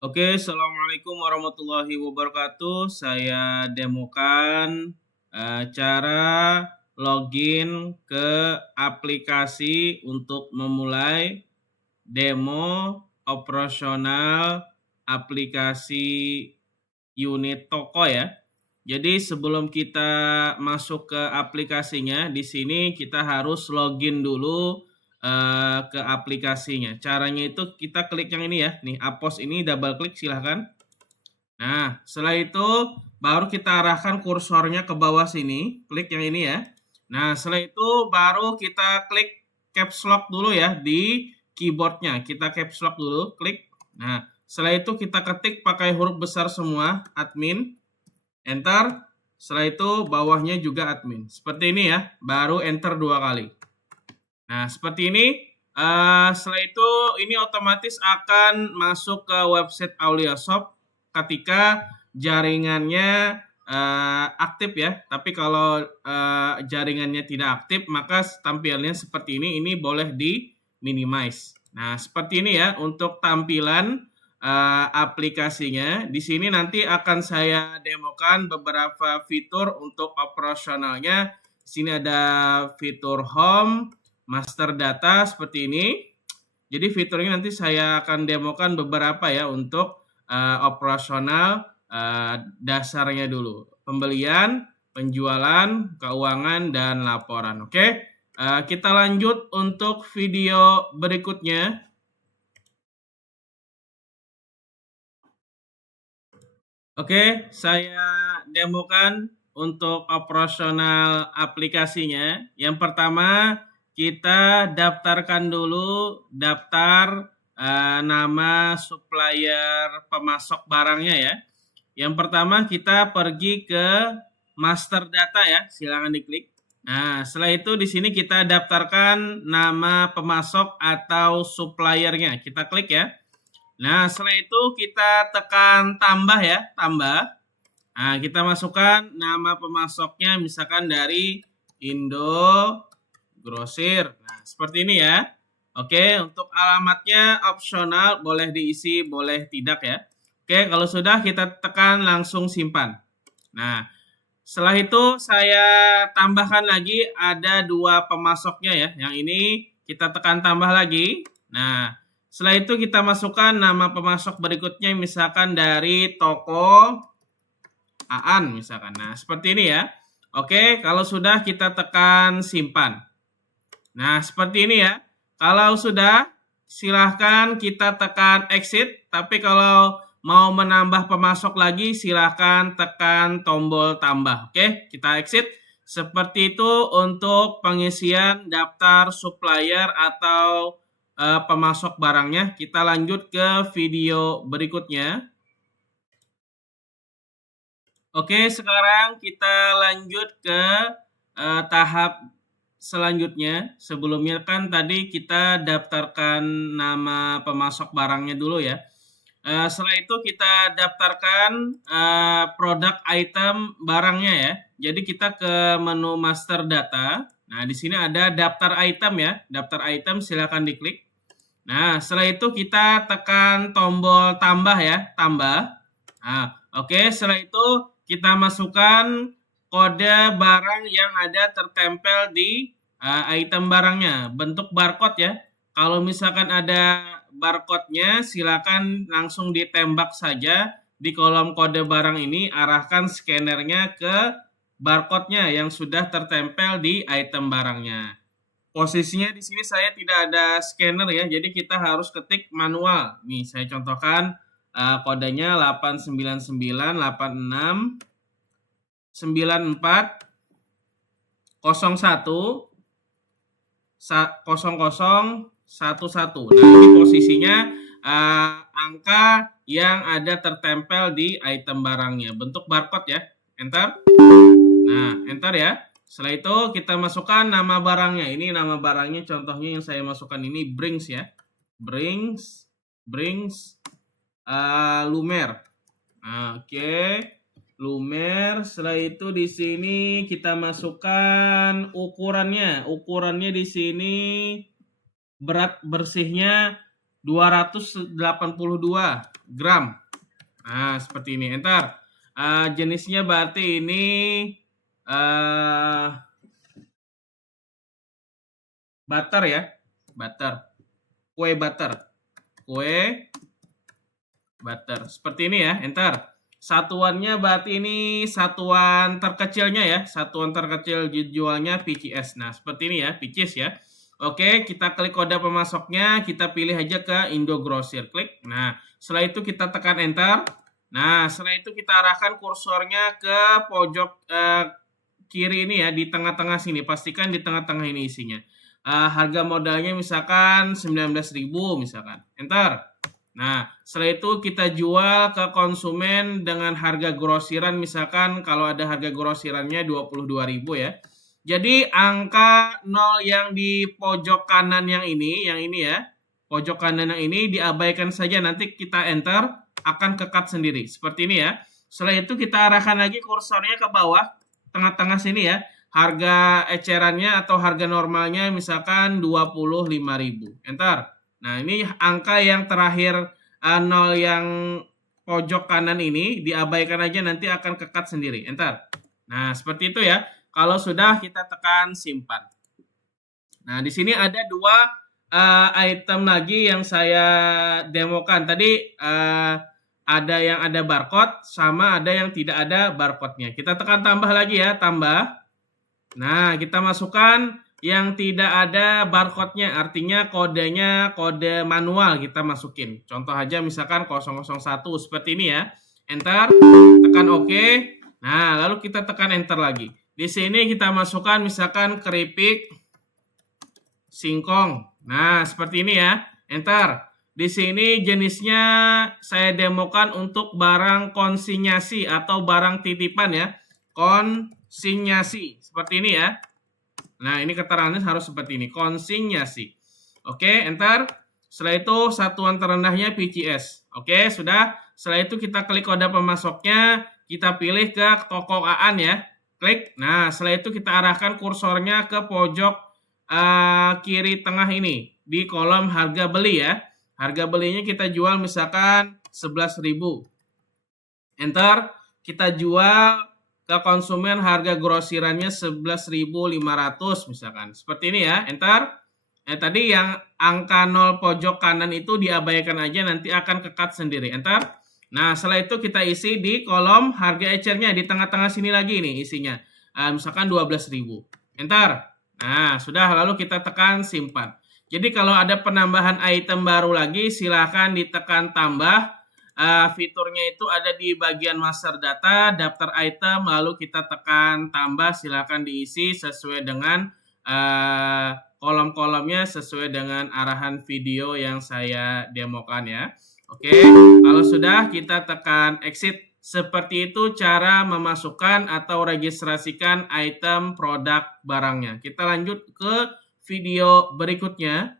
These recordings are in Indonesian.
Oke, assalamualaikum warahmatullahi wabarakatuh. Saya demokan cara login ke aplikasi untuk memulai demo operasional aplikasi unit toko ya. Jadi sebelum kita masuk ke aplikasinya, di sini kita harus login dulu ke aplikasinya. Caranya itu kita klik yang ini ya, nih Apos ini double klik silahkan. Nah, setelah itu baru kita arahkan kursornya ke bawah sini, klik yang ini ya. Nah, setelah itu baru kita klik caps lock dulu ya di keyboardnya. Kita caps lock dulu, klik. Nah, setelah itu kita ketik pakai huruf besar semua, admin, enter. Setelah itu bawahnya juga admin. Seperti ini ya, baru enter 2 kali. Nah, seperti ini. Setelah itu ini otomatis akan masuk ke website AuliaShop ketika jaringannya aktif ya. Tapi kalau jaringannya tidak aktif, maka tampilnya seperti ini. Ini boleh di minimize. Nah, seperti ini ya untuk tampilan aplikasinya. Di sini nanti akan saya demokan beberapa fitur untuk operasionalnya. Di sini ada fitur home, master data seperti ini. Jadi fiturnya nanti saya akan demokan beberapa ya untuk operasional dasarnya dulu. Pembelian, penjualan, keuangan, dan laporan. Oke, kita lanjut untuk video berikutnya. Oke, saya demokan untuk operasional aplikasinya. Yang pertama, kita daftarkan dulu daftar nama supplier pemasok barangnya ya. Yang pertama kita pergi ke master data ya, silakan diklik. Nah, setelah itu di sini kita daftarkan nama pemasok atau suppliernya. Kita klik ya. Nah, setelah itu kita tekan tambah ya, tambah. Nah, kita masukkan nama pemasoknya misalkan dari Indo Grosir. Nah, seperti ini ya. Oke, untuk alamatnya opsional, boleh diisi, boleh tidak ya. Oke, kalau sudah kita tekan langsung simpan. Nah, setelah itu saya tambahkan lagi ada 2 pemasoknya ya. Yang ini kita tekan tambah lagi. Nah, setelah itu kita masukkan nama pemasok berikutnya misalkan dari toko Aan misalkan. Nah, seperti ini ya. Oke, kalau sudah kita tekan simpan. Nah, seperti ini ya. Kalau sudah, silahkan kita tekan exit. Tapi kalau mau menambah pemasok lagi, silahkan tekan tombol tambah. Oke, kita exit. Seperti itu untuk pengisian daftar supplier atau pemasok barangnya. Kita lanjut ke video berikutnya. Oke, sekarang kita lanjut ke tahap selanjutnya. Sebelumnya kan tadi kita daftarkan nama pemasok barangnya dulu ya. Setelah itu kita daftarkan produk item barangnya ya. Jadi kita ke menu master data. Nah, di sini ada daftar item ya. Daftar item silakan diklik. Nah, setelah itu kita tekan tombol tambah ya, tambah. Nah, oke, setelah itu kita masukkan kode barang yang ada tertempel di item barangnya, bentuk barcode ya. Kalau misalkan ada barcode-nya, silakan langsung ditembak saja di kolom kode barang ini, arahkan scannernya ke barcode-nya yang sudah tertempel di item barangnya. Posisinya di sini saya tidak ada scanner ya, jadi kita harus ketik manual. Nih, saya contohkan kodenya 89986010011. Nah, ini posisinya angka yang ada tertempel di item barangnya. Bentuk barcode ya. Enter. Nah, enter ya. Setelah itu kita masukkan nama barangnya. Ini nama barangnya contohnya yang saya masukkan ini Brings ya. Brings Lumer. Oke. Lumer. Setelah itu di sini kita masukkan ukurannya. Ukurannya di sini berat bersihnya 282 gram. Nah, seperti ini. Enter. Jenisnya berarti ini butter ya. Butter. Kue butter. Kue butter. Seperti ini ya. Enter. Satuannya berarti ini satuan terkecilnya ya. Satuan terkecil jualnya PCS. Nah, seperti ini ya. PCS ya. Oke, kita klik kode pemasoknya. Kita pilih aja ke Indogrosir. Klik. Nah, setelah itu kita tekan enter. Nah, setelah itu kita arahkan kursornya ke pojok kiri ini ya. Di tengah-tengah sini. Pastikan di tengah-tengah ini isinya. Harga modalnya misalkan 19.000 misalkan. Enter. Nah, setelah itu kita jual ke konsumen dengan harga grosiran misalkan kalau ada harga grosirannya 22.000 ya. Jadi angka 0 yang di pojok kanan yang ini ya. Pojok kanan yang ini diabaikan saja, nanti kita enter akan ke-cut sendiri. Seperti ini ya. Setelah itu kita arahkan lagi kursornya ke bawah, tengah-tengah sini ya. Harga ecerannya atau harga normalnya misalkan 25.000. Enter. Nah, ini angka yang terakhir 0 yang pojok kanan ini diabaikan aja, nanti akan ke-cut sendiri. Enter. Nah, seperti itu ya. Kalau sudah kita tekan simpan. Nah, di sini ada dua item lagi yang saya demokan. Tadi ada yang ada barcode sama ada yang tidak ada barcode-nya. Kita tekan tambah lagi ya, tambah. Nah, kita masukkan yang tidak ada barcode-nya, artinya kodenya kode manual kita masukin. Contoh aja misalkan 001 seperti ini ya. Enter, tekan OK. Nah, lalu kita tekan enter lagi. Di sini kita masukkan misalkan keripik singkong. Nah, seperti ini ya. Enter. Di sini jenisnya saya demokan untuk barang konsinyasi atau barang titipan ya. Konsinyasi. Seperti ini ya. Nah, ini keterangannya harus seperti ini. Konsinyasi. Oke, enter. Setelah itu satuan terendahnya PCS. Oke, sudah. Setelah itu kita klik kode pemasoknya. Kita pilih ke toko Aan ya. Klik. Nah, setelah itu kita arahkan kursornya ke pojok kiri tengah ini. Di kolom harga beli ya. Harga belinya kita jual misalkan 11.000. Enter. Kita jual ke konsumen harga grosirannya 11.500 misalkan. Seperti ini ya, enter. Tadi yang angka 0 pojok kanan itu diabaikan aja, nanti akan ke-cut sendiri. Enter. Nah, setelah itu kita isi di kolom harga ecernya di tengah-tengah sini lagi nih isinya. Misalkan 12.000. Enter. Nah, sudah, lalu kita tekan simpan. Jadi kalau ada penambahan item baru lagi silakan ditekan tambah. Fiturnya itu ada di bagian master data, daftar item, lalu kita tekan tambah, silakan diisi sesuai dengan kolom-kolomnya, sesuai dengan arahan video yang saya demokan ya. Oke, kalau sudah kita tekan exit. Seperti itu cara memasukkan atau registrasikan item produk barangnya. Kita lanjut ke video berikutnya.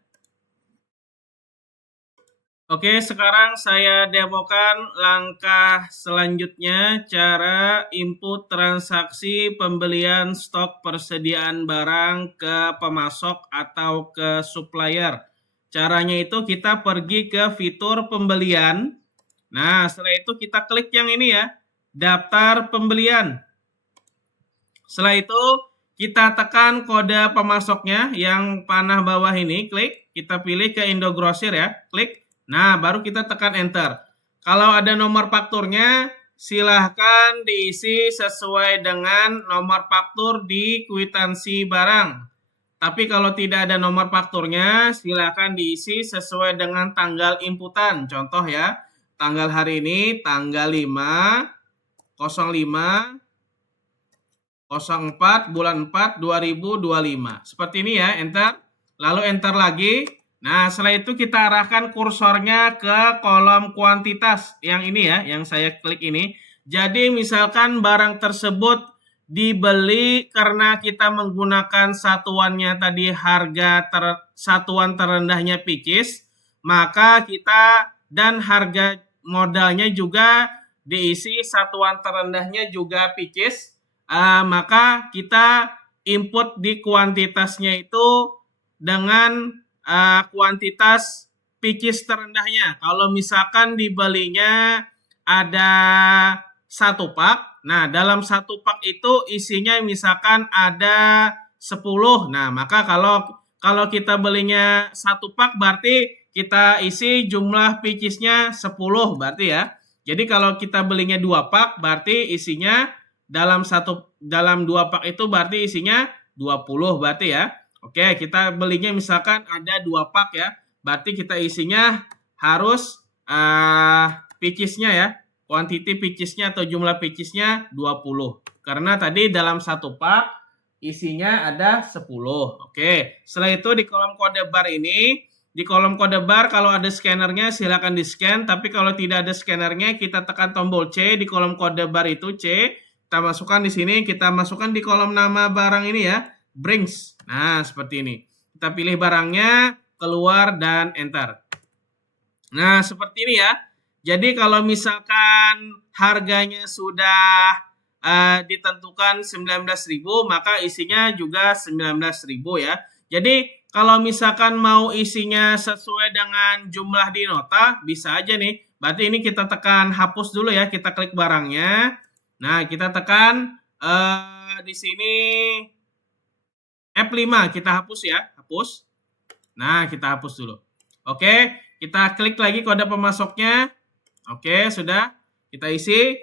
Oke, sekarang saya demokan langkah selanjutnya, cara input transaksi pembelian stok persediaan barang ke pemasok atau ke supplier. Caranya itu kita pergi ke fitur pembelian. Nah, setelah itu kita klik yang ini ya, daftar pembelian. Setelah itu kita tekan kode pemasoknya yang panah bawah ini, klik. Kita pilih ke Indogrosir ya, klik. Nah, baru kita tekan enter. Kalau ada nomor fakturnya, silahkan diisi sesuai dengan nomor faktur di kwitansi barang. Tapi kalau tidak ada nomor fakturnya, silahkan diisi sesuai dengan tanggal inputan. Contoh ya, tanggal hari ini, tanggal 5/05/04 bulan 4 2025. Seperti ini ya, enter. Lalu enter lagi. Nah, setelah itu kita arahkan kursornya ke kolom kuantitas yang ini ya, yang saya klik ini. Jadi misalkan barang tersebut dibeli karena kita menggunakan satuannya tadi satuan terendahnya PCS, maka kita dan harga modalnya juga diisi satuan terendahnya juga PCS, maka kita input di kuantitasnya itu dengan kuantitas pitches terendahnya. Kalau misalkan dibelinya ada 1 pak, nah dalam 1 pak itu isinya misalkan ada 10. Nah, maka kalau kita belinya 1 pak berarti kita isi jumlah pitchesnya 10 berarti ya. Jadi kalau kita belinya 2 pak berarti isinya dalam 2 pak itu berarti isinya 20 berarti ya. Oke, kita belinya misalkan ada 2 pak ya. Berarti kita isinya harus pitchesnya ya. Quantity pitchesnya atau jumlah pitchesnya 20. Karena tadi dalam 1 pak isinya ada 10. Oke, setelah itu di kolom kode bar ini, di kolom kode bar kalau ada scannernya silakan di-scan, tapi kalau tidak ada scannernya kita tekan tombol C di kolom kode bar itu C, kita masukkan di sini, kita masukkan di kolom nama barang ini ya, Brinks. Nah, seperti ini. Kita pilih barangnya, keluar dan enter. Nah, seperti ini ya. Jadi kalau misalkan harganya sudah ditentukan 19.000, maka isinya juga 19.000 ya. Jadi kalau misalkan mau isinya sesuai dengan jumlah di nota, bisa aja nih. Berarti ini kita tekan hapus dulu ya, kita klik barangnya. Nah, kita tekan di sini F5, kita hapus ya, hapus. Nah, kita hapus dulu. Oke, kita klik lagi kode pemasoknya. Oke, sudah. Kita isi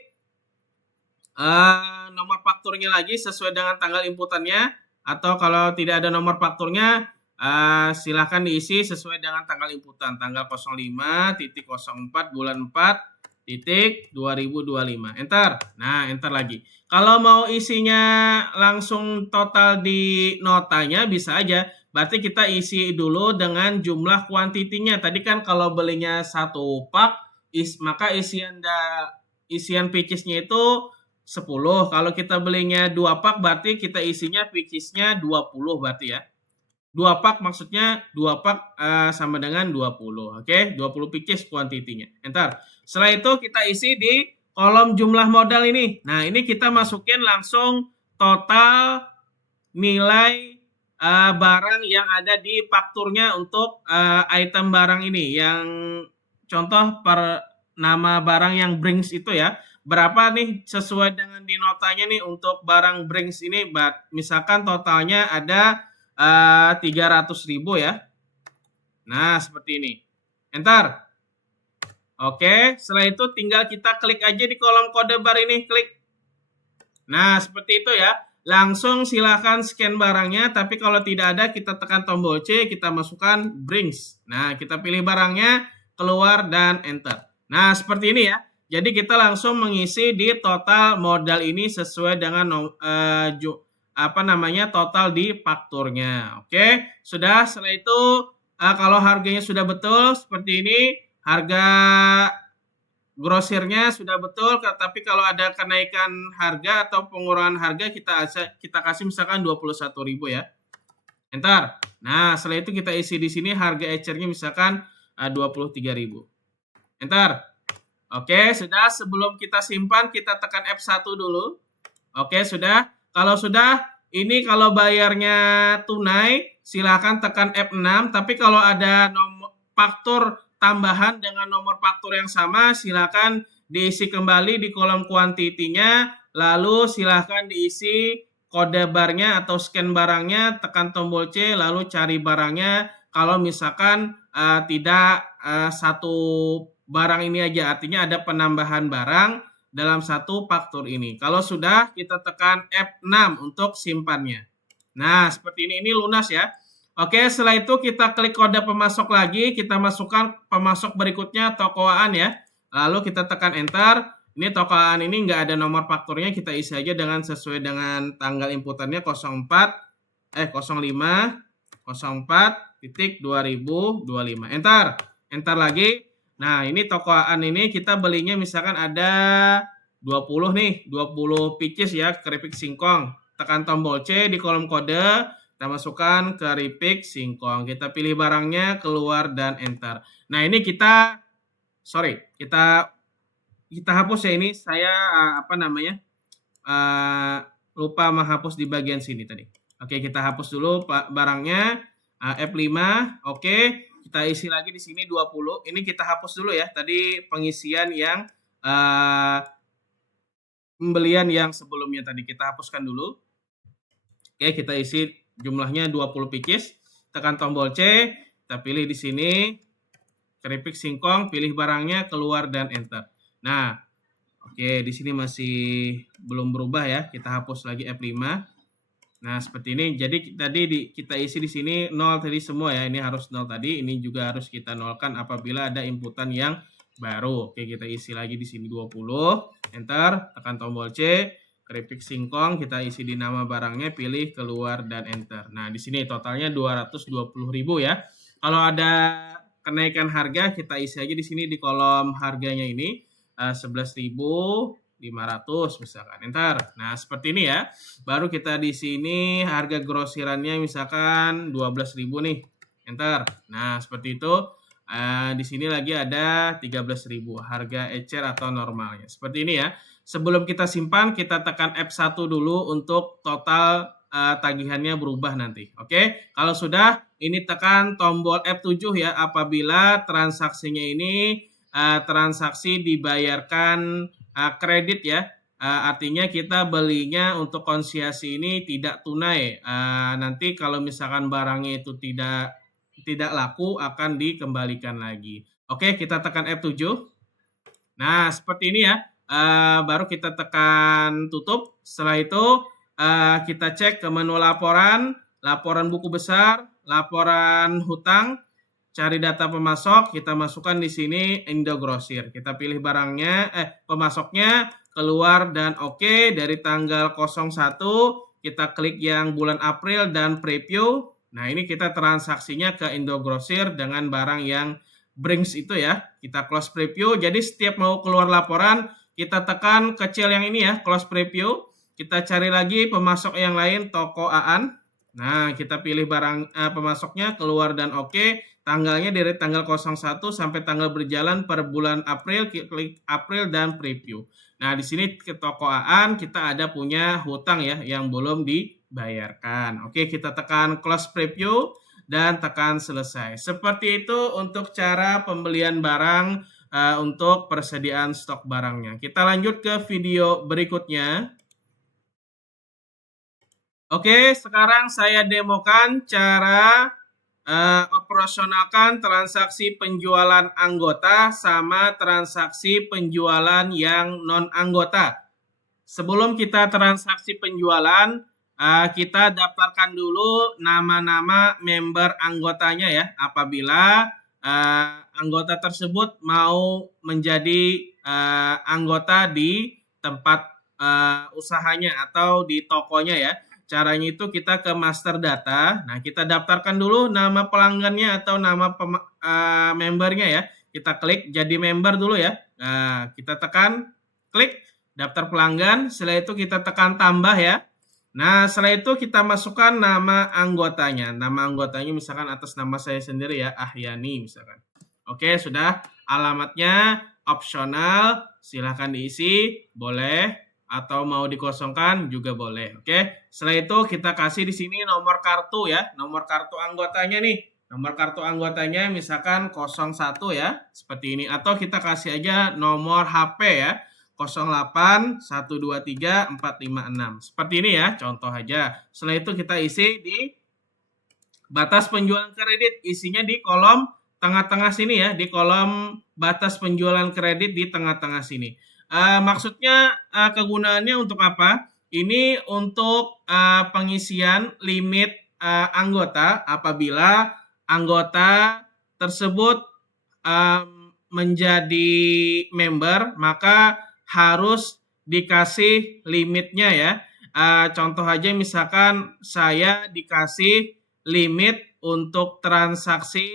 nomor fakturnya lagi sesuai dengan tanggal inputannya. Atau kalau tidak ada nomor fakturnya, silahkan diisi sesuai dengan tanggal inputan. Tanggal 05.04 bulan 4.2025. Enter. Nah, enter lagi. Kalau mau isinya langsung total di notanya bisa aja. Berarti kita isi dulu dengan jumlah kuantitinya. Tadi kan kalau belinya 1 pak, maka isian pitchesnya itu 10. Kalau kita belinya 2 pak berarti kita isinya pitchesnya 20 berarti ya. 2 pak maksudnya 2 pak sama dengan 20. Oke, 20 pitches kuantitinya. Enter. Setelah itu kita isi di kolom jumlah modal ini. Nah, ini kita masukin langsung total nilai barang yang ada di fakturnya untuk item barang ini. Yang contoh per nama barang yang Brinks itu ya. Berapa nih sesuai dengan di notanya nih untuk barang Brinks ini. Misalkan totalnya ada 300.000 ya. Nah, seperti ini. Enter. Oke, setelah itu tinggal kita klik aja di kolom kode bar ini, klik. Nah, seperti itu ya. Langsung silahkan scan barangnya, tapi kalau tidak ada kita tekan tombol C, kita masukkan Brinks. Nah, kita pilih barangnya, keluar dan enter. Nah, seperti ini ya. Jadi kita langsung mengisi di total modal ini sesuai dengan total di fakturnya. Oke, sudah. Setelah itu kalau harganya sudah betul seperti ini, harga grosirnya sudah betul, tapi kalau ada kenaikan harga atau pengurangan harga kita kasih misalkan 21.000 ya. Enter. Nah, setelah itu kita isi di sini harga ecernya misalkan 23.000. Enter. Oke, sudah. Sebelum kita simpan kita tekan F1 dulu. Oke, sudah. Kalau sudah, ini kalau bayarnya tunai silakan tekan F6, tapi kalau ada nomor faktur tambahan dengan nomor faktur yang sama, silakan diisi kembali di kolom kuantitinya, lalu silakan diisi kode barnya atau scan barangnya, tekan tombol C, lalu cari barangnya. Kalau misalkan tidak satu barang ini aja, artinya ada penambahan barang dalam satu faktur ini. Kalau sudah, kita tekan F6 untuk simpannya. Nah, seperti ini lunas ya. Oke, setelah itu kita klik kode pemasok lagi, kita masukkan pemasok berikutnya toko Aan ya. Lalu kita tekan enter. Ini toko Aan ini nggak ada nomor fakturnya, kita isi aja dengan sesuai dengan tanggal inputannya 05.04.2025. Enter. Enter lagi. Nah, ini toko Aan ini kita belinya misalkan ada 20 nih, 20 pitches ya, keripik singkong. Tekan tombol C di kolom kode. Kita masukkan keripik singkong. Kita pilih barangnya, keluar dan enter. Nah, ini kita hapus ya ini. Saya lupa menghapus di bagian sini tadi. Oke, kita hapus dulu barangnya. F5. Oke, kita isi lagi di sini 20. Ini kita hapus dulu ya. Tadi pengisian yang pembelian yang sebelumnya tadi kita hapuskan dulu. Oke, kita isi jumlahnya 20 pieces. Tekan tombol C, kita pilih di sini keripik singkong, pilih barangnya, keluar dan enter. Nah, oke, di sini masih belum berubah ya. Kita hapus lagi F5. Nah, seperti ini. Jadi tadi kita isi di sini 0 tadi semua ya. Ini harus 0 tadi. Ini juga harus kita nolkan apabila ada inputan yang baru. Oke, kita isi lagi di sini 20. Enter, tekan tombol C. Keripik singkong kita isi di nama barangnya, pilih keluar dan enter. Nah, di sini totalnya 220.000 ya. Kalau ada kenaikan harga kita isi aja di sini di kolom harganya ini 11.500 misalkan, enter. Nah, seperti ini ya. Baru kita di sini harga grosirannya misalkan 12.000 nih, enter. Nah, seperti itu. Di sini lagi ada 13.000 harga ecer atau normalnya. Seperti ini ya. Sebelum kita simpan, kita tekan F1 dulu untuk total tagihannya berubah nanti. Oke, kalau sudah, ini tekan tombol F7 ya apabila transaksinya ini transaksi dibayarkan kredit ya. Artinya kita belinya untuk konsiasi ini tidak tunai. Nanti kalau misalkan barangnya itu tidak laku akan dikembalikan lagi. Oke, kita tekan F7. Nah, seperti ini ya. Baru kita tekan tutup. Setelah itu kita cek ke menu laporan, laporan buku besar, laporan hutang, cari data pemasok, kita masukkan di sini Indogrosir. Kita pilih barangnya, pemasoknya, keluar dan oke. Dari tanggal 01 kita klik yang bulan April dan preview. Nah, ini kita transaksinya ke Indogrosir dengan barang yang Brings itu ya. Kita close preview. Jadi setiap mau keluar laporan, kita tekan kecil yang ini ya, close preview. Kita cari lagi pemasok yang lain, toko Aan. Nah, kita pilih barang pemasoknya, keluar dan oke. Tanggalnya dari tanggal 01 sampai tanggal berjalan per bulan April, klik April dan preview. Nah, di sini ke toko Aan kita ada punya hutang ya yang belum dibayarkan. Oke, kita tekan close preview dan tekan selesai. Seperti itu untuk cara pembelian barang untuk persediaan stok barangnya. Kita lanjut ke video berikutnya. Oke, sekarang saya demokan cara operasionalkan transaksi penjualan anggota sama transaksi penjualan yang non-anggota. Sebelum kita transaksi penjualan, kita daftarkan dulu nama-nama member anggotanya ya. Apabila anggota tersebut mau menjadi anggota di tempat usahanya atau di tokonya ya. Caranya itu kita ke master data. Nah, kita daftarkan dulu nama pelanggannya atau nama membernya ya. Kita klik jadi member dulu ya. Nah, kita tekan klik daftar pelanggan. Setelah itu kita tekan tambah ya. Nah, setelah itu kita masukkan nama anggotanya. Nama anggotanya misalkan atas nama saya sendiri ya, Ahyani misalkan. Oke, sudah. Alamatnya opsional, silahkan diisi, boleh. Atau mau dikosongkan juga boleh. Oke. Setelah itu kita kasih di sini nomor kartu ya. Nomor kartu anggotanya nih. Nomor kartu anggotanya misalkan 01 ya. Seperti ini. Atau kita kasih aja nomor HP ya. 08123456. Seperti ini ya. Contoh aja. Setelah itu kita isi di batas penjualan kredit. Isinya di kolom tengah-tengah sini ya. Di kolom batas penjualan kredit di tengah-tengah sini. Maksudnya kegunaannya untuk apa? Ini untuk pengisian limit anggota apabila anggota tersebut menjadi member, maka harus dikasih limitnya ya. Contoh aja misalkan saya dikasih limit untuk transaksi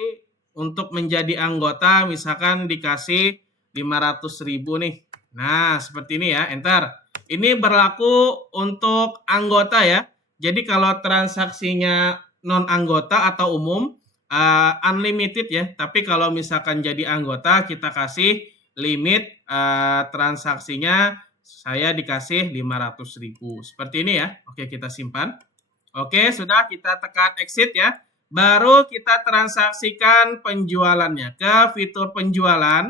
untuk menjadi anggota, misalkan dikasih 500.000 nih. Nah, seperti ini ya, enter. Ini berlaku untuk anggota ya. Jadi kalau transaksinya non-anggota atau umum, unlimited ya. Tapi kalau misalkan jadi anggota, kita kasih limit transaksinya, saya dikasih 500.000. Seperti ini ya. Oke, kita simpan. Oke, sudah kita tekan exit ya. baru kita transaksikan penjualannya ke fitur penjualan.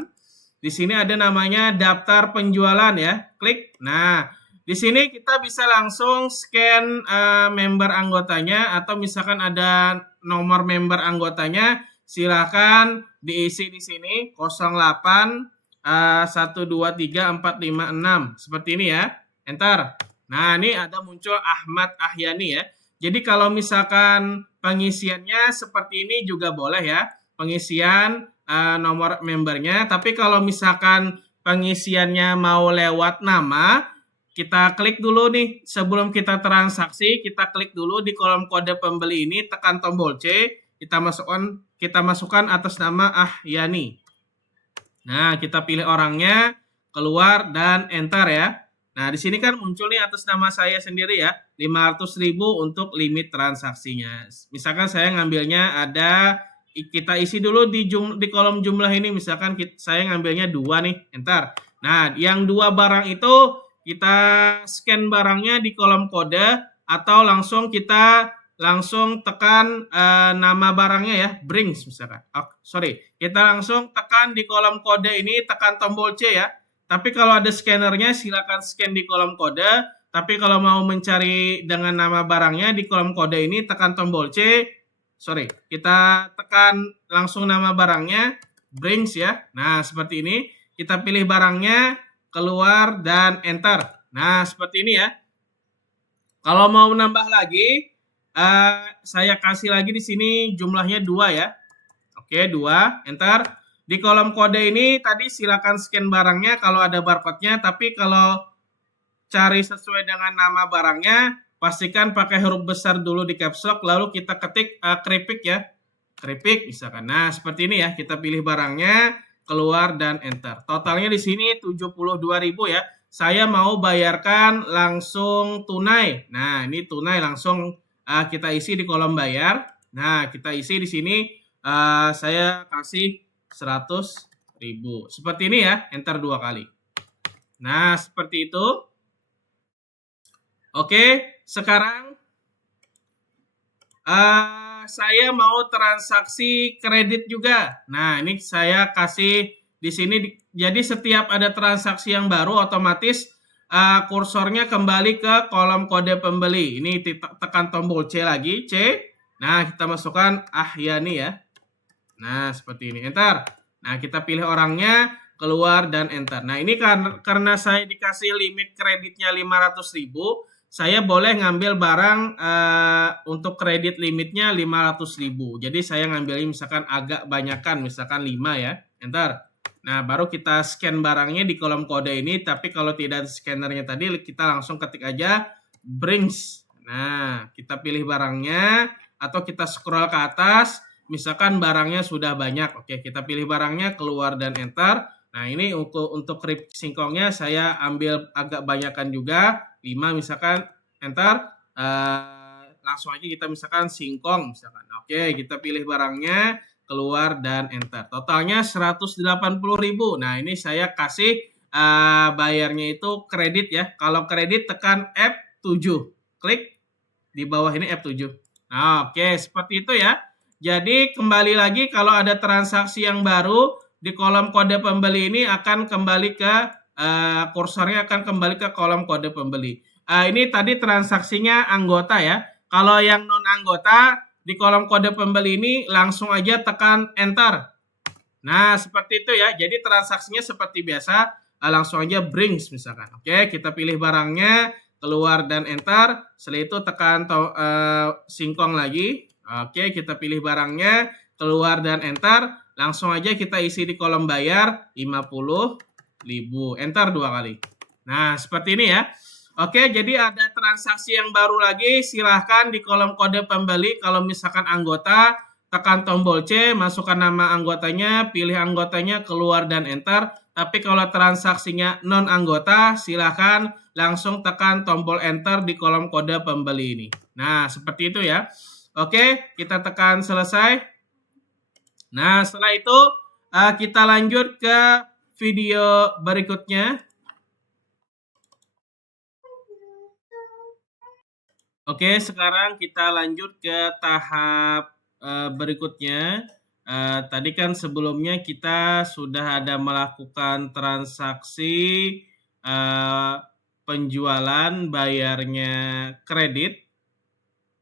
Di sini ada namanya daftar penjualan ya. Klik. Nah, di sini kita bisa langsung scan member anggotanya atau misalkan ada nomor member anggotanya, silakan diisi di sini 08 1 2 3 4 5 6 seperti ini ya. Enter. Nah, ini ada muncul Ahmad Ahyani ya. Jadi kalau misalkan pengisiannya seperti ini juga boleh ya. Pengisian nomor membernya. Tapi kalau misalkan pengisiannya mau lewat nama, kita klik dulu nih. Sebelum kita transaksi, kita klik dulu di kolom kode pembeli ini, tekan tombol C, kita masukkan atas nama Ahyani. Nah, kita pilih orangnya, keluar dan enter ya. Nah, di sini kan muncul nih atas nama saya sendiri ya, 500.000 untuk limit transaksinya. Misalkan saya ngambilnya ada, kita isi dulu di kolom jumlah ini, misalkan saya ngambilnya 2 nih, enter. Nah, yang 2 barang itu kita scan barangnya di kolom kode atau langsung tekan nama barangnya ya, Brings misalkan. Kita langsung tekan di kolom kode ini, tekan tombol C ya. Tapi kalau ada scannernya silakan scan di kolom kode. Tapi kalau mau mencari dengan nama barangnya di kolom kode ini tekan tombol C. Kita tekan langsung nama barangnya, Brings ya. Nah, seperti ini. Kita pilih barangnya, keluar dan enter. Nah, seperti ini ya. Kalau mau menambah lagi, saya kasih lagi di sini jumlahnya 2 ya. Oke, 2, enter. Di kolom kode ini tadi silakan scan barangnya kalau ada barcode-nya, tapi kalau cari sesuai dengan nama barangnya, pastikan pakai huruf besar dulu di caps lock, lalu kita ketik keripik ya. Keripik misalkan. Nah, seperti ini ya, kita pilih barangnya, keluar dan enter. Totalnya di sini 72.000 ya. Saya mau bayarkan langsung tunai. Nah, ini tunai langsung kita isi di kolom bayar. Nah, kita isi di sini saya kasih 100.000. Seperti ini ya, enter 2 kali. Nah, seperti itu. Oke, sekarang saya mau transaksi kredit juga. Nah, ini saya kasih di sini. Jadi setiap ada transaksi yang baru, otomatis kursornya kembali ke kolom kode pembeli. Ini tekan tombol C lagi, C. Nah, kita masukkan Ahyani ya. Nah, seperti ini. Enter. Nah, kita pilih orangnya, keluar dan enter. Nah, ini karena saya dikasih limit kreditnya 500.000, saya boleh ngambil barang untuk kredit limitnya 500.000. Jadi saya ngambil misalkan agak banyakan, misalkan 5 ya. Enter. Nah, baru kita scan barangnya di kolom kode ini. Tapi kalau tidak ada scannernya tadi, kita langsung ketik aja Brings. Nah, kita pilih barangnya atau kita scroll ke atas. Misalkan barangnya sudah banyak. Oke, kita pilih barangnya, keluar dan enter. Nah, ini untuk singkongnya saya ambil agak banyakan juga. 5 misalkan, enter. Langsung aja kita misalkan singkong misalkan. Oke, kita pilih barangnya, keluar dan enter. Totalnya 180.000. Nah, ini saya kasih bayarnya itu kredit ya. Kalau kredit tekan F7. Klik di bawah ini F7. Nah, oke, seperti itu ya. Jadi kembali lagi kalau ada transaksi yang baru di kolom kode pembeli ini akan kembali ke kursornya akan kembali ke kolom kode pembeli. Ini tadi transaksinya anggota ya. Kalau yang non anggota di kolom kode pembeli ini langsung aja tekan enter. Nah, seperti itu ya. Jadi transaksinya seperti biasa, langsung aja Brings misalkan. Oke, kita pilih barangnya, keluar dan enter. Setelah itu tekan singkong lagi. Oke, kita pilih barangnya, keluar dan enter. Langsung aja kita isi di kolom bayar 50.000. Enter 2 kali. Nah, seperti ini ya. Oke, jadi ada transaksi yang baru lagi. Silahkan di kolom kode pembeli kalau misalkan anggota, tekan tombol C, masukkan nama anggotanya, pilih anggotanya, keluar dan enter. Tapi kalau transaksinya non anggota, silahkan langsung tekan tombol enter di kolom kode pembeli ini. Nah, seperti itu ya. Oke, kita tekan selesai. Nah, setelah itu kita lanjut ke video berikutnya. Oke, sekarang kita lanjut ke tahap berikutnya, tadi kan sebelumnya kita sudah ada melakukan transaksi penjualan bayarnya kredit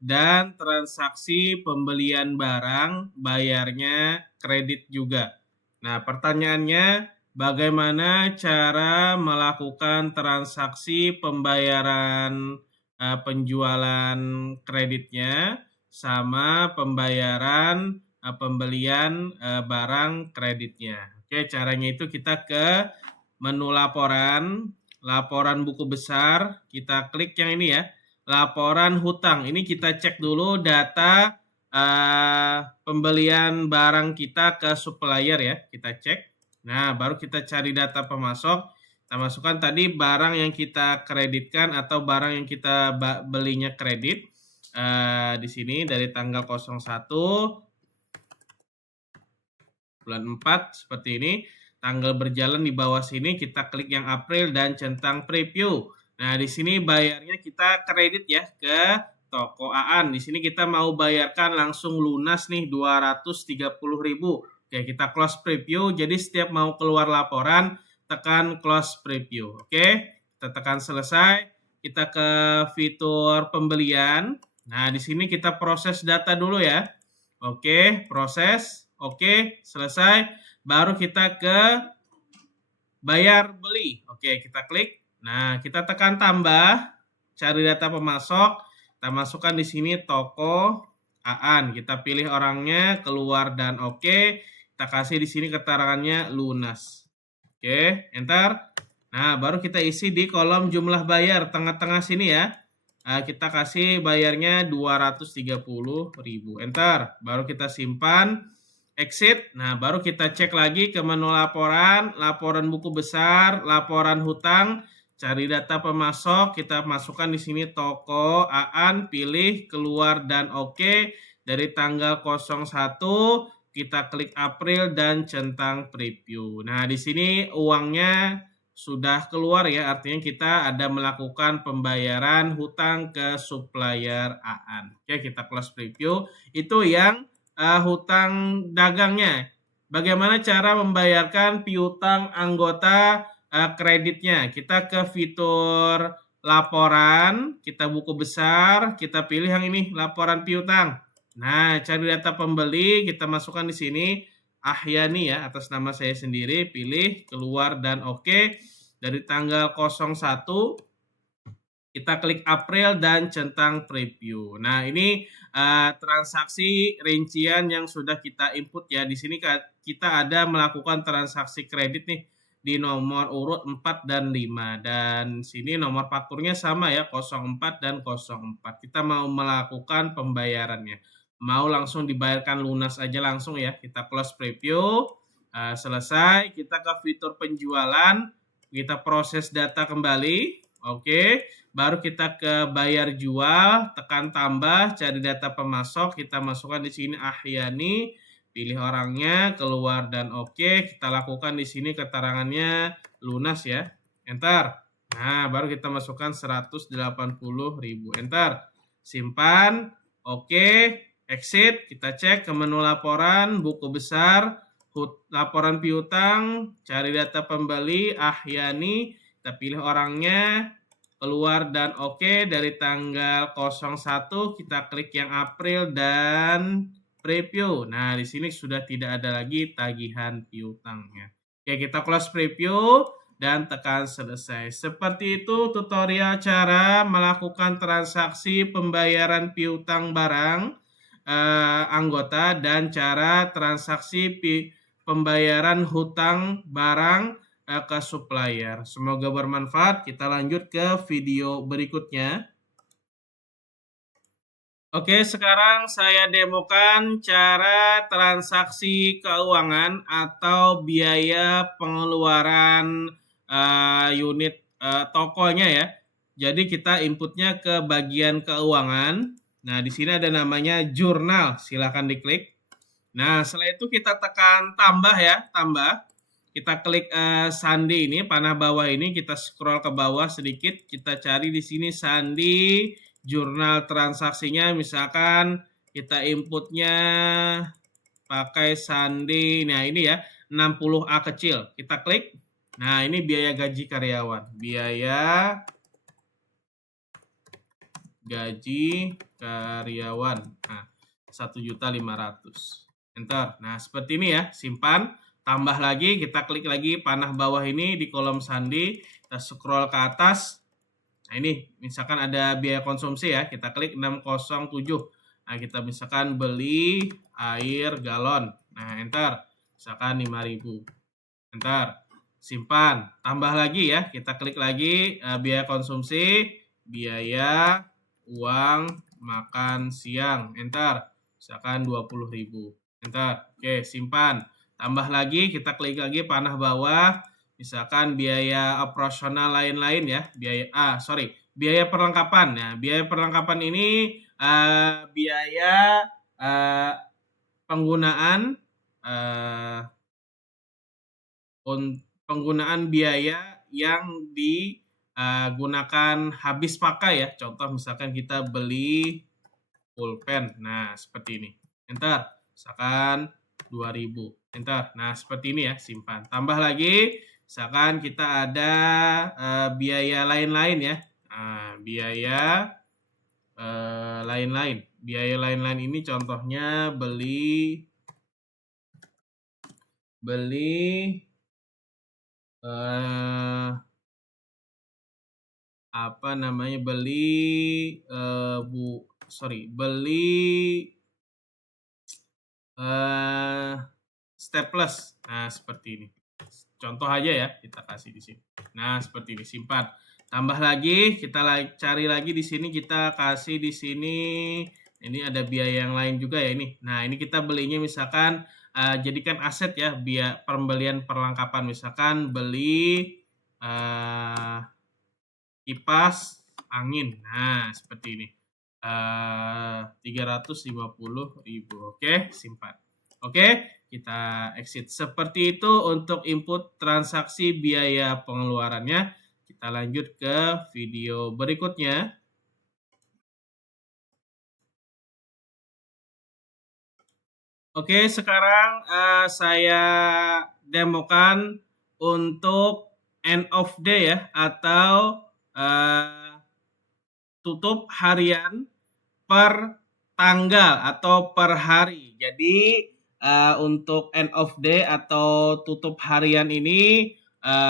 dan transaksi pembelian barang bayarnya kredit juga. Nah, pertanyaannya bagaimana cara melakukan transaksi pembayaran penjualan kreditnya sama pembayaran pembelian barang kreditnya. Oke, caranya itu kita ke menu laporan, laporan buku besar, kita klik yang ini ya. Laporan hutang. Ini kita cek dulu data pembelian barang kita ke supplier ya. Kita cek. Nah, baru kita cari data pemasok. Kita masukkan tadi barang yang kita kreditkan atau barang yang kita belinya kredit. Di sini dari tanggal 01 bulan 4 seperti ini. Tanggal berjalan di bawah sini kita klik yang April dan centang preview. Nah, di sini bayarnya kita kredit ya ke toko Aan. Di sini kita mau bayarkan langsung lunas nih 230.000. Oke, kita close preview. Jadi setiap mau keluar laporan tekan close preview. Oke, kita tekan selesai. Kita ke fitur pembelian. Nah, di sini kita proses data dulu ya. Oke, proses. Oke, selesai. Baru kita ke bayar beli. Oke, kita klik. Nah, kita tekan tambah, cari data pemasok, kita masukkan di sini toko Aan. Kita pilih orangnya, keluar dan oke. Kita kasih di sini keterangannya lunas. Oke, enter. Nah, baru kita isi di kolom jumlah bayar tengah-tengah sini ya. Nah, kita kasih bayarnya 230.000. Enter. Baru kita simpan. Exit. Nah, baru kita cek lagi ke menu laporan, laporan buku besar, laporan hutang, cari data pemasok, kita masukkan di sini toko Aan, pilih keluar dan oke. Dari tanggal 01 kita klik April dan centang preview. Nah, di sini uangnya sudah keluar ya, artinya kita ada melakukan pembayaran hutang ke supplier Aan. Oke, kita close preview. Itu yang hutang dagangnya. Bagaimana cara membayarkan piutang anggota kreditnya? Kita ke fitur laporan, kita buku besar, kita pilih yang ini, laporan piutang. Nah, cari data pembeli, kita masukkan di sini Ahyani ya, atas nama saya sendiri, pilih, keluar dan oke. Dari tanggal 01 kita klik April dan centang preview. Nah, ini transaksi rincian yang sudah kita input ya. Di sini kita ada melakukan transaksi kredit nih di nomor urut 4 dan 5. Dan sini nomor fakturnya sama ya, 04 dan 04. Kita mau melakukan pembayarannya. Mau langsung dibayarkan lunas aja langsung ya. Kita close preview. Selesai, kita ke fitur penjualan. Kita proses data kembali. Oke, baru kita ke bayar jual, tekan tambah, cari data pemasok, kita masukkan di sini Ahyani, pilih orangnya, keluar dan oke. Kita lakukan di sini keterangannya lunas ya. Enter. Nah, baru kita masukkan 180.000. Enter. Simpan. Oke, exit. Kita cek ke menu laporan, buku besar, laporan piutang, cari data pembeli Ahyani, kita pilih orangnya, keluar dan oke. Dari tanggal 01 kita klik yang April dan preview. Nah, di sini sudah tidak ada lagi tagihan piutangnya. Oke, kita close preview dan tekan selesai. Seperti itu tutorial cara melakukan transaksi pembayaran piutang barang anggota dan cara transaksi pembayaran hutang barang ke supplier. Semoga bermanfaat. Kita lanjut ke video berikutnya. Oke, sekarang saya demokan cara transaksi keuangan atau biaya pengeluaran unit tokonya ya. Jadi kita inputnya ke bagian keuangan. Nah, di sini ada namanya jurnal. Silakan diklik. Nah, setelah itu kita tekan tambah ya, tambah. Kita klik sandi ini, panah bawah ini, kita scroll ke bawah sedikit, kita cari di sini sandi, jurnal transaksinya misalkan Kita inputnya pakai sandi. Nah, ini ya, 60A kecil. Kita klik. Nah, ini biaya gaji karyawan. Biaya gaji karyawan. Nah, 1.500.000. Enter. Nah, seperti ini ya. Simpan. Tambah lagi, kita klik lagi panah bawah ini di kolom sandi. Kita scroll ke atas. Nah, ini misalkan ada biaya konsumsi ya. Kita klik 607. Nah, kita misalkan beli air galon. Nah, enter. Misalkan 5.000. Enter. Simpan. Tambah lagi ya. Kita klik lagi biaya konsumsi, biaya uang makan siang. Enter. Misalkan 20.000. Enter. Oke, simpan. Tambah lagi, kita klik lagi panah bawah. Misalkan biaya operasional lain-lain ya. Biaya perlengkapan. Nah, biaya perlengkapan ini biaya penggunaan penggunaan biaya yang digunakan habis pakai ya. Contoh misalkan kita beli pulpen. Nah, seperti ini. Enter. Misalkan 2.000. Enter. Nah, seperti ini ya, simpan. Tambah lagi, misalkan kita ada biaya lain-lain ya. Nah, biaya lain-lain. Biaya lain-lain ini contohnya beli apa namanya, beli staples. Nah, seperti ini. Contoh aja ya, kita kasih di sini. Nah, seperti ini, simpan. Tambah lagi, kita cari lagi di sini, kita kasih di sini. Ini ada biaya yang lain juga ya ini. Nah, ini kita belinya misalkan jadikan aset ya, biaya pembelian perlengkapan. Misalkan beli kipas angin. Nah, seperti ini. 350.000. Oke, simpan. Oke, kita exit. Seperti itu untuk input transaksi biaya pengeluarannya. Kita lanjut ke video berikutnya. Oke, sekarang saya demokan untuk end of day ya, atau tutup harian per tanggal atau per hari. Jadi untuk end of day atau tutup harian ini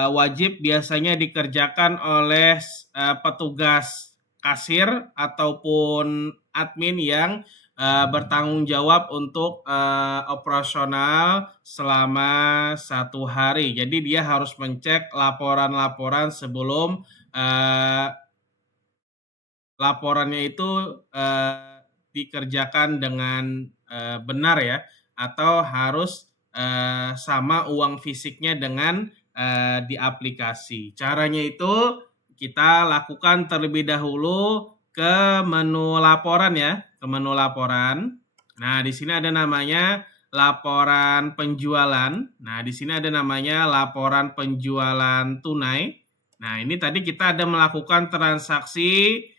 wajib biasanya dikerjakan oleh petugas kasir ataupun admin yang bertanggung jawab untuk operasional selama 1 hari. Jadi dia harus mencek laporan-laporan sebelum laporannya itu dikerjakan dengan benar ya, atau harus sama uang fisiknya dengan di aplikasi. Caranya itu kita lakukan terlebih dahulu ke menu laporan ya, ke menu laporan. Nah, di sini ada namanya laporan penjualan. Nah, di sini ada namanya laporan penjualan tunai. Nah, ini tadi kita ada melakukan transaksi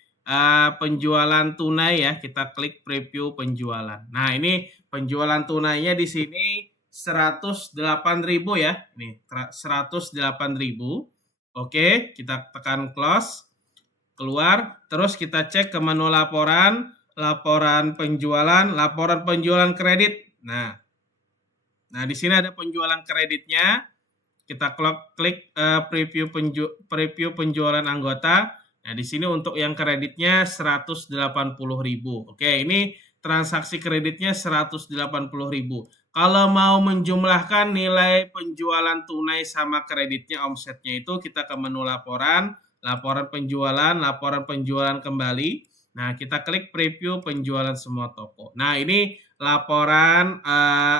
penjualan tunai ya, kita klik preview penjualan. Nah, ini penjualan tunainya di sini 108.000 ya. Nih, 108.000. Oke, kita tekan close. Keluar, terus kita cek ke menu laporan, laporan penjualan kredit. Nah, di sini ada penjualan kreditnya. Kita klik preview penjualan anggota. Nah, di sini untuk yang kreditnya 180.000. Oke, ini transaksi kreditnya 180.000. Kalau mau menjumlahkan nilai penjualan tunai sama kreditnya, omsetnya itu kita ke menu laporan, laporan penjualan kembali. Nah, kita klik preview penjualan semua toko. Nah, ini laporan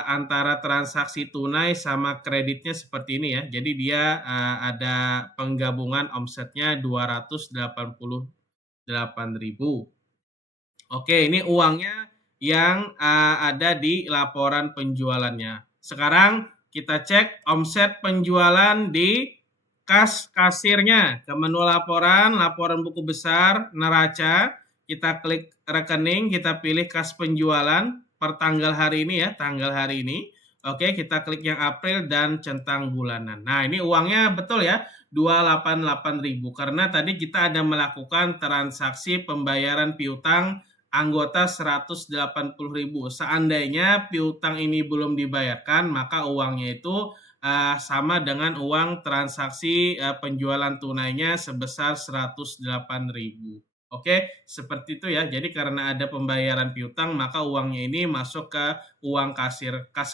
antara transaksi tunai sama kreditnya seperti ini ya. Jadi dia ada penggabungan omsetnya 288.000. Oke, ini uangnya yang ada di laporan penjualannya. Sekarang kita cek omset penjualan di kas kasirnya. Ke menu laporan buku besar, neraca. kita klik rekening, kita pilih kas penjualan per tanggal hari ini ya, tanggal hari ini. Oke, kita klik yang April dan centang bulanan. Nah, ini uangnya betul ya, 288.000 karena tadi kita ada melakukan transaksi pembayaran piutang anggota 180.000. Seandainya piutang ini belum dibayarkan, maka uangnya itu sama dengan uang transaksi penjualan tunainya sebesar 108.000. Oke, seperti itu ya. Jadi karena ada pembayaran piutang, maka uangnya ini masuk ke uang kas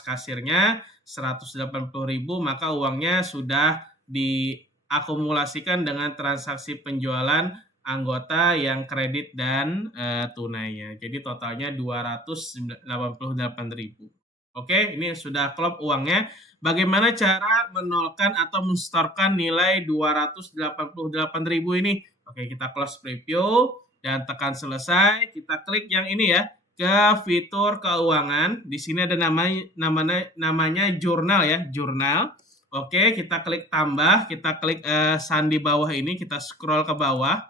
kasirnya 180.000, maka uangnya sudah diakumulasikan dengan transaksi penjualan anggota yang kredit dan tunainya. Jadi totalnya 288.000. Oke, ini sudah klop uangnya. Bagaimana cara menolkan atau mensetorkan nilai 288.000 ini? Oke, kita close preview dan tekan selesai. Kita klik yang ini ya, ke fitur keuangan. Di sini ada namanya jurnal ya, jurnal. Oke, kita klik tambah, kita klik sandi bawah ini, kita scroll ke bawah.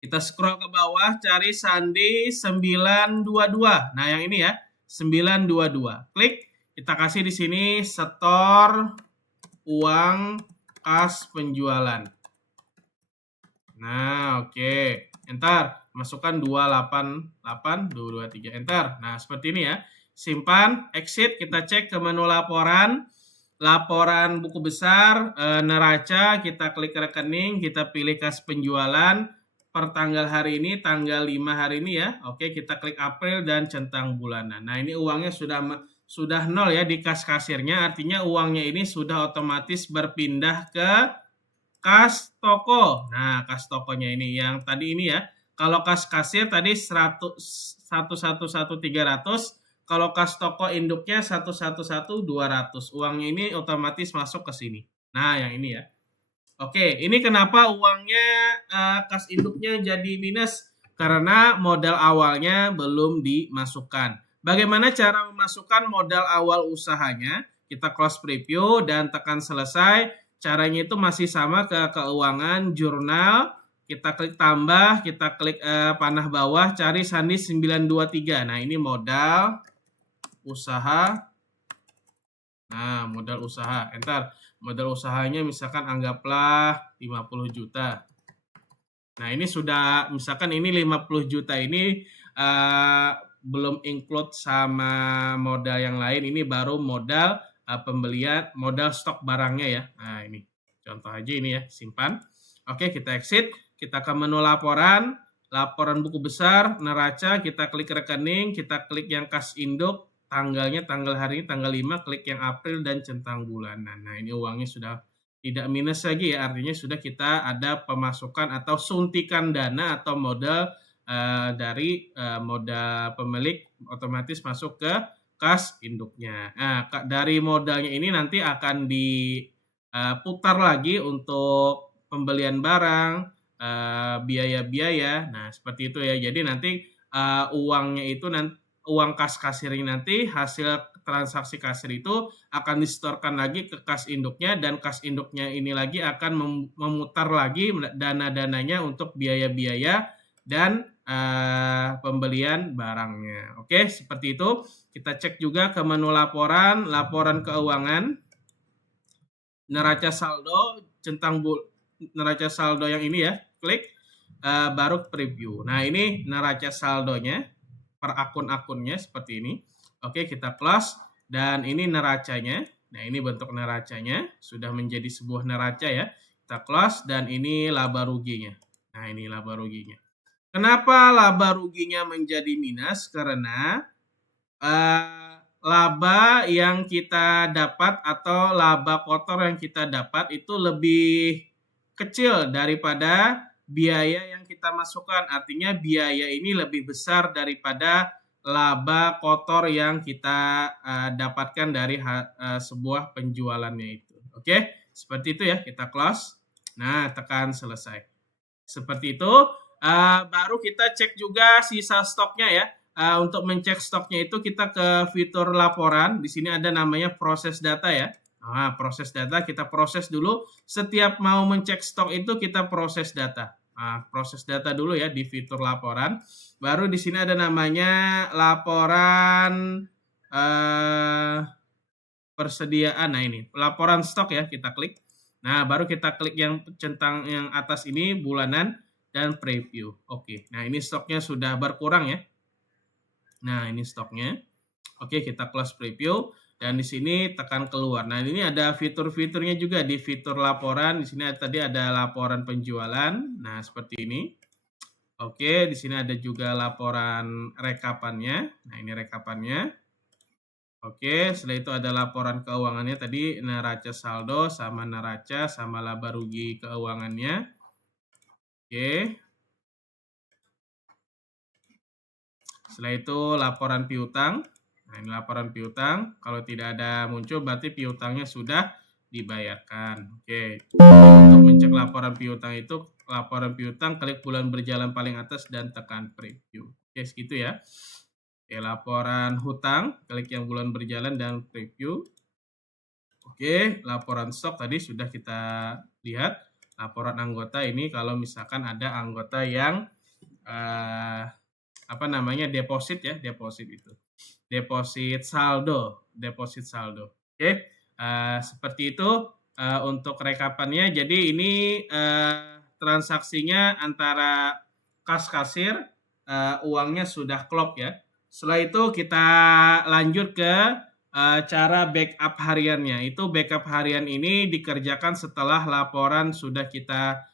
Kita scroll ke bawah, cari sandi 922. Nah, yang ini ya, 922. Klik, kita kasih di sini setor uang kas penjualan. Nah, oke. Enter. Masukkan 288, 223. Enter. Nah, seperti ini ya. Simpan, exit, kita cek ke menu laporan. Laporan buku besar, neraca, kita klik rekening, kita pilih kas penjualan per tanggal hari ini, tanggal 5 hari ini ya. Oke, kita klik April dan centang bulanan. Nah, ini uangnya sudah nol ya di kas kasirnya, artinya uangnya ini sudah otomatis berpindah ke kas toko. Nah, kas tokonya ini yang tadi ini ya. Kalau kas kasir tadi 111.300, kalau kas toko induknya 111.200. Uangnya ini otomatis masuk ke sini. Nah, yang ini ya. Oke, ini kenapa uangnya kas induknya jadi minus? Karena modal awalnya belum dimasukkan. Bagaimana cara memasukkan modal awal usahanya? Kita close preview dan tekan selesai. Caranya itu masih sama ke keuangan, jurnal. Kita klik tambah, kita klik panah bawah, cari sandi 923. Nah, ini modal usaha. Nah, modal usaha. Enter. Modal usahanya misalkan anggaplah 50 juta. Nah, ini sudah misalkan ini 50 juta ini belum include sama modal yang lain. Ini baru modal pembelian, modal stok barangnya ya. Nah, ini contoh aja ini ya, simpan. Oke, kita exit, kita ke menu laporan, laporan buku besar, neraca, kita klik rekening, kita klik yang kas induk, tanggalnya tanggal hari ini tanggal 5, klik yang April dan centang bulanan. Nah, ini uangnya sudah tidak minus lagi ya, artinya sudah kita ada pemasukan atau suntikan dana atau modal dari modal pemilik otomatis masuk ke kas induknya. Nah, dari modalnya ini nanti akan diputar lagi untuk pembelian barang, biaya-biaya. Nah, seperti itu ya. Jadi nanti uangnya itu uang kas kasir ini nanti hasil transaksi kasir itu akan disetorkan lagi ke kas induknya dan kas induknya ini lagi akan memutar lagi dana-dananya untuk biaya-biaya dan pembelian barangnya. Oke, seperti itu. Kita cek juga ke menu laporan, laporan keuangan, neraca saldo, neraca saldo yang ini ya, klik baru preview. Nah, ini neraca saldonya per akun-akunnya seperti ini. Oke, kita close dan ini neracanya. Nah, ini bentuk neracanya sudah menjadi sebuah neraca ya. Kita close dan ini laba ruginya. Nah, ini laba ruginya. Kenapa laba ruginya menjadi minus? Karena laba yang kita dapat atau laba kotor yang kita dapat itu lebih kecil daripada biaya yang kita masukkan. Artinya biaya ini lebih besar daripada laba kotor yang kita dapatkan dari sebuah penjualannya itu. Oke, seperti itu ya, kita close. Nah, tekan selesai. Seperti itu. Baru kita cek juga sisa stoknya ya. Untuk mencek stoknya itu kita ke fitur laporan. Di sini ada namanya proses data ya. Nah, proses data kita proses dulu. Setiap mau mencek stok itu kita proses data. Nah, proses data dulu ya di fitur laporan. Baru di sini ada namanya laporan persediaan. Nah, ini laporan stok ya, kita klik. Nah, baru kita klik yang centang yang atas ini bulanan dan preview. Oke. Nah, ini stoknya sudah berkurang ya. Nah, ini stoknya. Oke, kita close preview dan di sini tekan keluar. Nah, ini ada fitur-fiturnya juga di fitur laporan. Di sini tadi ada laporan penjualan. Nah, seperti ini. Oke, di sini ada juga laporan rekapannya. Nah, ini rekapannya. Oke, setelah itu ada laporan keuangannya tadi neraca saldo sama neraca sama laba rugi keuangannya. Oke. Setelah itu laporan piutang. Nah, ini laporan piutang. Kalau tidak ada muncul berarti piutangnya sudah dibayarkan. Oke. Untuk mencek laporan piutang itu laporan piutang klik bulan berjalan paling atas dan tekan preview. Oke, segitu ya. Oke, laporan hutang, klik yang bulan berjalan dan preview. Oke, laporan stok tadi sudah kita lihat. Laporan anggota ini kalau misalkan ada anggota yang deposit ya, deposit itu. Deposit saldo. Oke, seperti itu untuk rekapannya. Jadi ini transaksinya antara kas kasir, uangnya sudah klop ya. Setelah itu kita lanjut ke cara backup hariannya. Itu backup harian ini dikerjakan setelah laporan sudah kita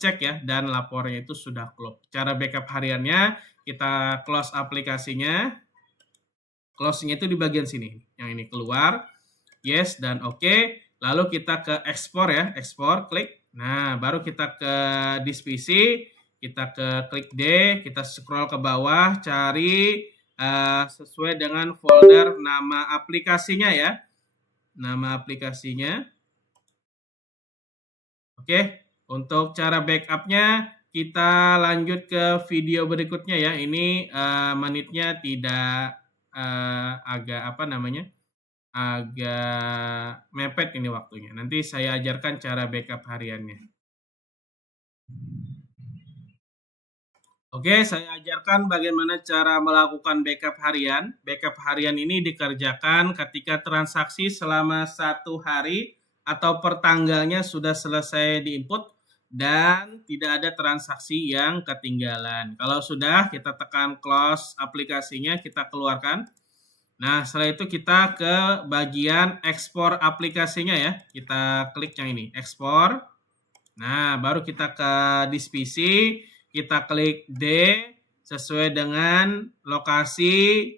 cek ya dan laporannya itu sudah klop. Cara backup hariannya kita close aplikasinya. Closing itu di bagian sini. Yang ini keluar. Yes dan oke. Lalu kita ke ekspor ya. Ekspor, klik. Nah, baru kita ke disk kita ke klik D, kita scroll ke bawah, cari sesuai dengan folder nama aplikasinya ya. Nama aplikasinya. Oke, untuk cara backupnya kita lanjut ke video berikutnya ya. Ini menitnya tidak agak mepet ini waktunya. Nanti saya ajarkan cara backup hariannya. Oke, saya ajarkan bagaimana cara melakukan backup harian. Backup harian ini dikerjakan ketika transaksi selama 1 hari atau per tanggalnya sudah selesai diinput dan tidak ada transaksi yang ketinggalan. Kalau sudah, kita tekan close aplikasinya, kita keluarkan. Nah, setelah itu kita ke bagian ekspor aplikasinya ya. Kita klik yang ini, ekspor. Nah, baru kita ke disk PC, kita klik D sesuai dengan lokasi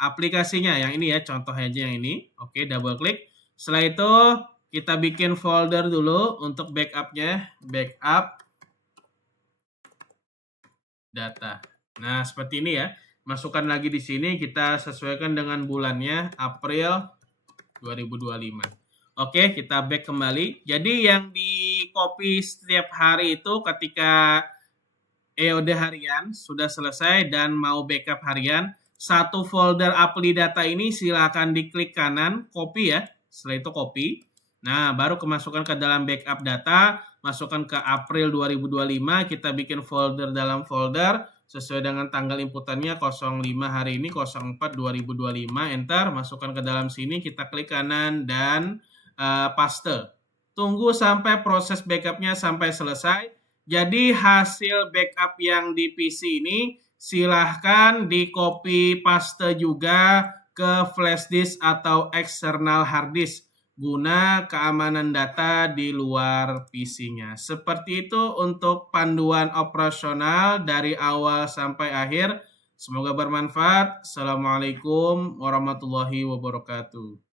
aplikasinya. Yang ini ya, contoh aja yang ini. Oke, double klik. Setelah itu kita bikin folder dulu untuk backupnya, backup data. Nah, seperti ini ya. Masukkan lagi di sini, kita sesuaikan dengan bulannya, April 2025. Oke, kita back kembali. Jadi yang di copy setiap hari itu ketika EOD harian sudah selesai dan mau backup harian, satu folder apply data ini silakan diklik kanan, copy ya. Setelah itu copy. Nah, baru kemasukan ke dalam backup data, masukkan ke April 2025, kita bikin folder dalam folder sesuai dengan tanggal inputannya 05 hari ini 04 2025, enter, masukkan ke dalam sini, kita klik kanan dan paste. Tunggu sampai proses backupnya sampai selesai. Jadi hasil backup yang di PC ini silahkan di copy paste juga ke flash disk atau external hard disk guna keamanan data di luar PC-nya. Seperti itu untuk panduan operasional dari awal sampai akhir. Semoga bermanfaat. Assalamualaikum warahmatullahi wabarakatuh.